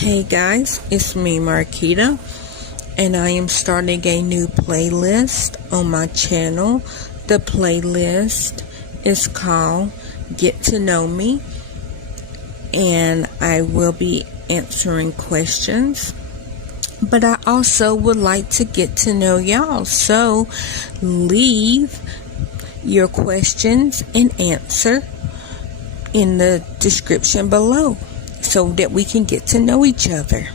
Hey guys, it's me Marquita, and I am starting a new playlist on my channel. The playlist is called Get to Know Me, and I will be answering questions, but I also would like to get to know y'all, so leave your questions and answer in the description below so that we can get to know each other.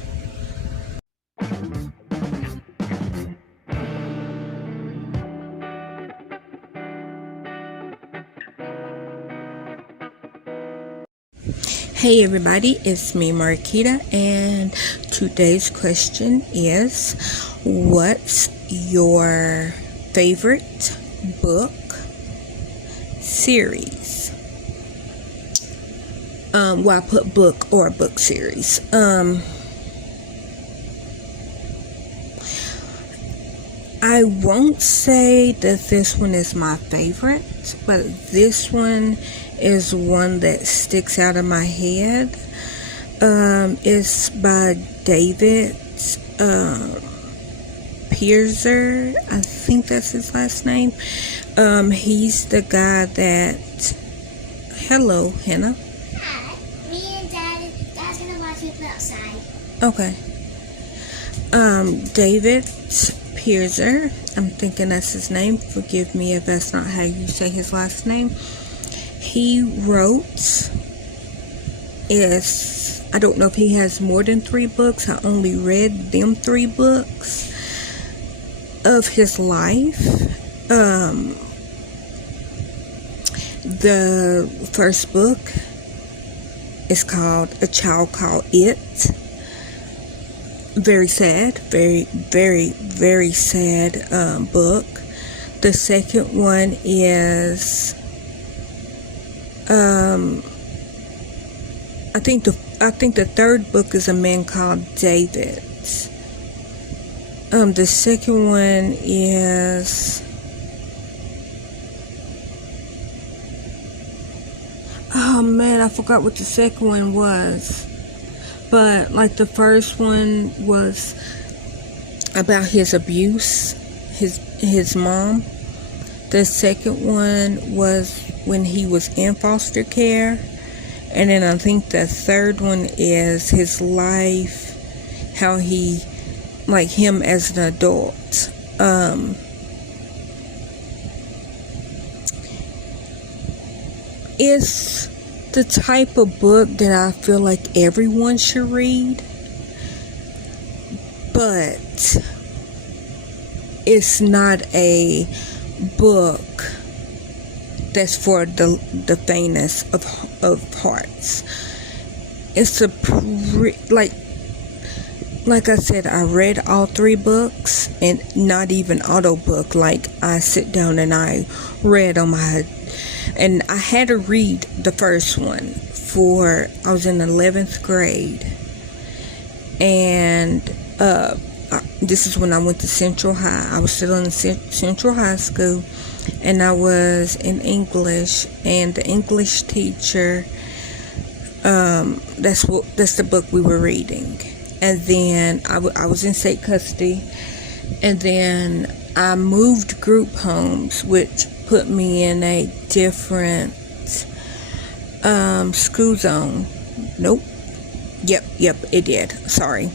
Hey everybody, it's me Marquita, and today's question is, what's your favorite book series? I put book or book series. I won't say that this one is my favorite, but this one is one that sticks out of my head. It's by David Pierzer. I think that's his last name. He's the guy that... Hello, Hannah. Hi. Me and Dad's gonna watch people outside. Okay. David Pierzer. I'm thinking that's his name. Forgive me if that's not how you say his last name. He wrote, I don't know if he has more than 3 books. I only read them 3 books of his life. The first book is called A Child Called It. Very sad, very sad book. The second one is I think the third book is A Man Called David. The second one is oh man, I forgot what the second one was. But like the first one was about his abuse, his mom. The second one was when he was in foster care. And then I think the third one is his life, how he, like him as an adult. It's the type of book that I feel like everyone should read, but it's not a book that's for the faintest of hearts. It's a like I said, I read all 3 books, and not even audiobook. Like I sit down and I read on my, and I had to read the first one I was in 11th grade, and this is when I went to Central High. I was still in Central High School, and I was in English, and the English teacher, that's the book we were reading. And then I was in state custody, and then I moved group homes, which put me in a different school zone. Nope. Yep, it did. Sorry.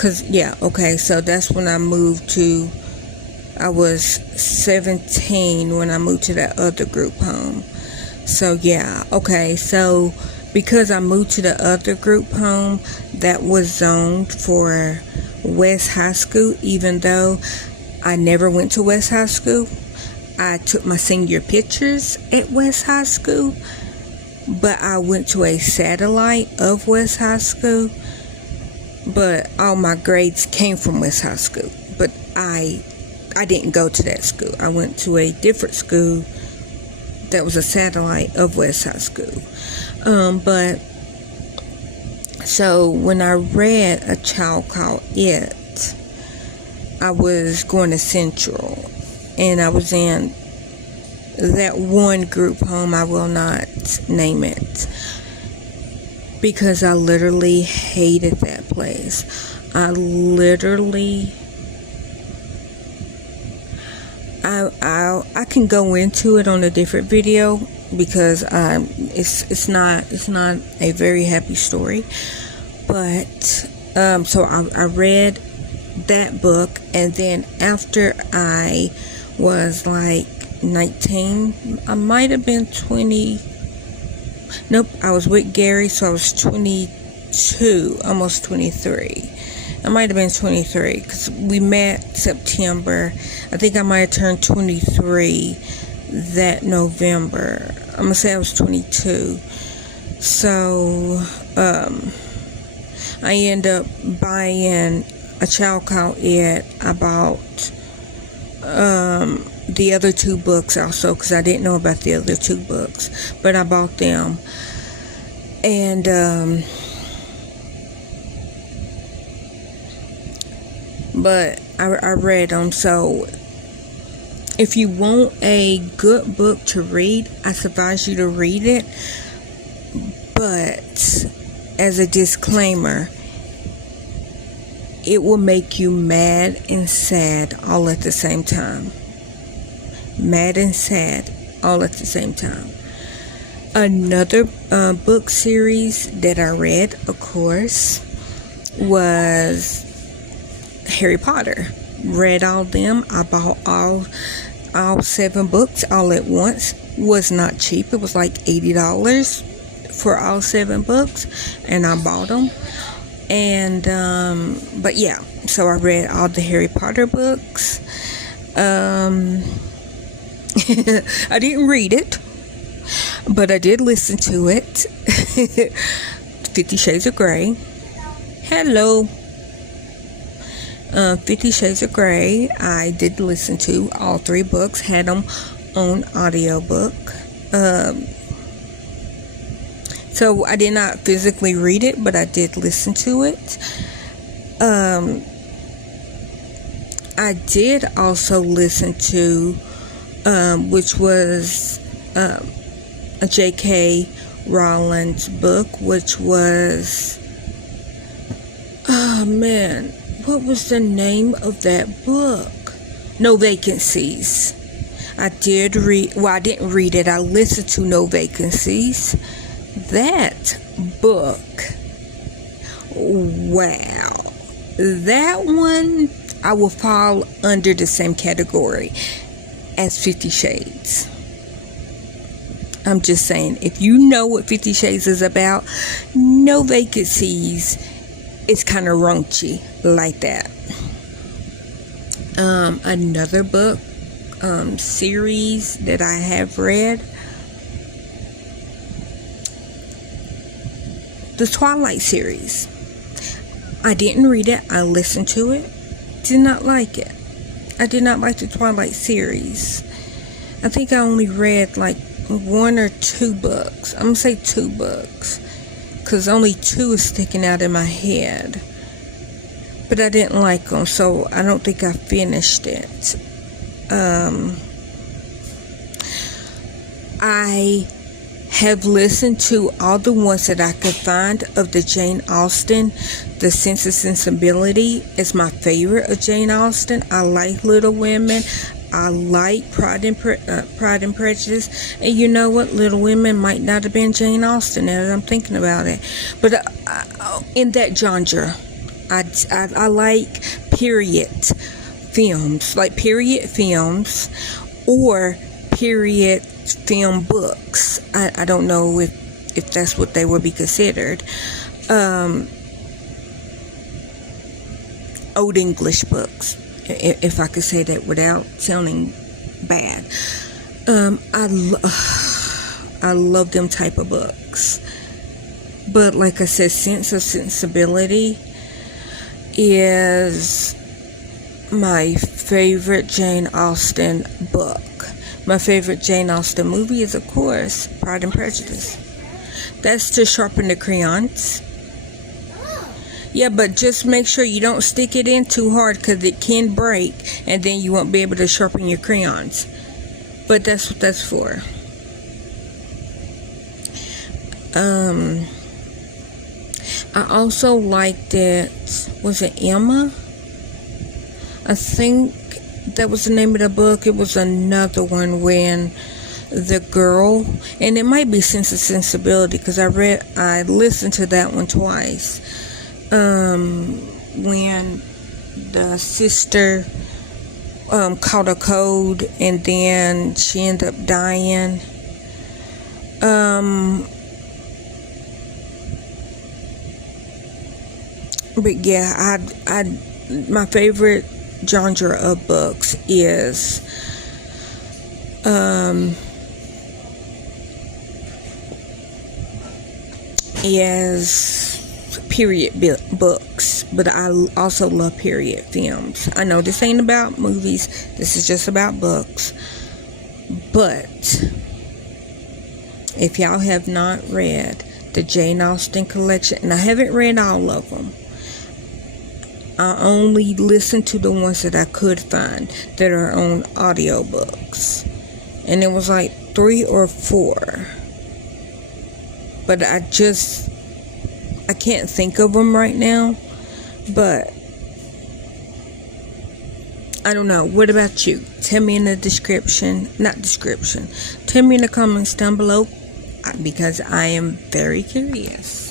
So that's when I moved to, I was 17 when I moved to that other group home. So so because I moved to the other group home, that was zoned for West High School, even though I never went to West High School. I took my senior pictures at West High School, but I went to a satellite of West High School, but all my grades came from West High School. But I didn't go to that school. I went to a different school that was a satellite of West High School. But so when I read A Child Called It, I was going to Central, and I was in that one group home. I will not name it. because I literally hated that place. I can go into it on a different video because it's not a very happy story. But so I read that book, and then after I was like 19, I might have been 20. Nope, I was with Gary, so I was 22, almost 23. I might have been 23 because we met September. I think I might have turned 23 that November. I'm gonna say I was 22. So I end up buying a child count ed. I bought the other 2 books also because I didn't know about the other 2 books, but I bought them. And but I read them. So if you want a good book to read, I advise you to read it. But as a disclaimer, it will make you mad and sad all at the same time. Mad and sad all at the same time. Another book series that I read, of course, was Harry Potter. Read all them. I bought all 7 books all at once. Was not cheap. It was like $80 for all 7 books, and I bought them. And but yeah, so I read all the Harry Potter books. I didn't read it, but I did listen to it. 50 Shades of Grey. Hello. 50 Shades of Grey. I did listen to all 3 books. Had them on audiobook. So I did not physically read it, but I did listen to it. I did also listen to, which was a J.K. Rowling's book, which was, oh man, what was the name of that book? No Vacancies. I did read, well, I didn't read it. I listened to No Vacancies. That book, wow, that one I will fall under the same category as 50 Shades. I'm just saying, if you know what 50 Shades is about, No Vacancies is kind of raunchy like that. Another book series that I have read, the Twilight series. I didn't read it. I listened to it. Did not like it. I did not like the Twilight series. I think I only read like 1 or 2 books. I'm going to say 2 books, because only 2 is sticking out in my head. But I didn't like them, so I don't think I finished it. I have listened to all the ones that I could find of the Jane Austen. The Sense and Sensibility is my favorite of Jane Austen. I like Little Women. I like Pride and Prejudice. And you know what? Little Women might not have been Jane Austen now that I'm thinking about it. But in that genre, I like period films. Like period films or period film books. I don't know if that's what they would be considered. Old English books, if I could say that without sounding bad. I love them type of books. But like I said, Sense of Sensibility is my favorite Jane Austen book. My favorite Jane Austen movie is, of course, Pride and Prejudice. That's to sharpen the crayons. Yeah, but just make sure you don't stick it in too hard, because it can break, and then you won't be able to sharpen your crayons. But that's what that's for. I also liked it. Was it Emma? I think that was the name of the book. It was another one when the girl, and it might be Sense and Sensibility, because I listened to that one twice. When the sister caught a cold and then she ended up dying. But yeah, my favorite genre of books is period books, but I also love period films. I know this ain't about movies, this is just about books. But if y'all have not read the Jane Austen collection, and I haven't read all of them, I only listened to the ones that I could find that are on audiobooks, and it was like 3 or 4, but I can't think of them right now. But I don't know. What about you? Tell me in the tell me in the comments down below, because I am very curious.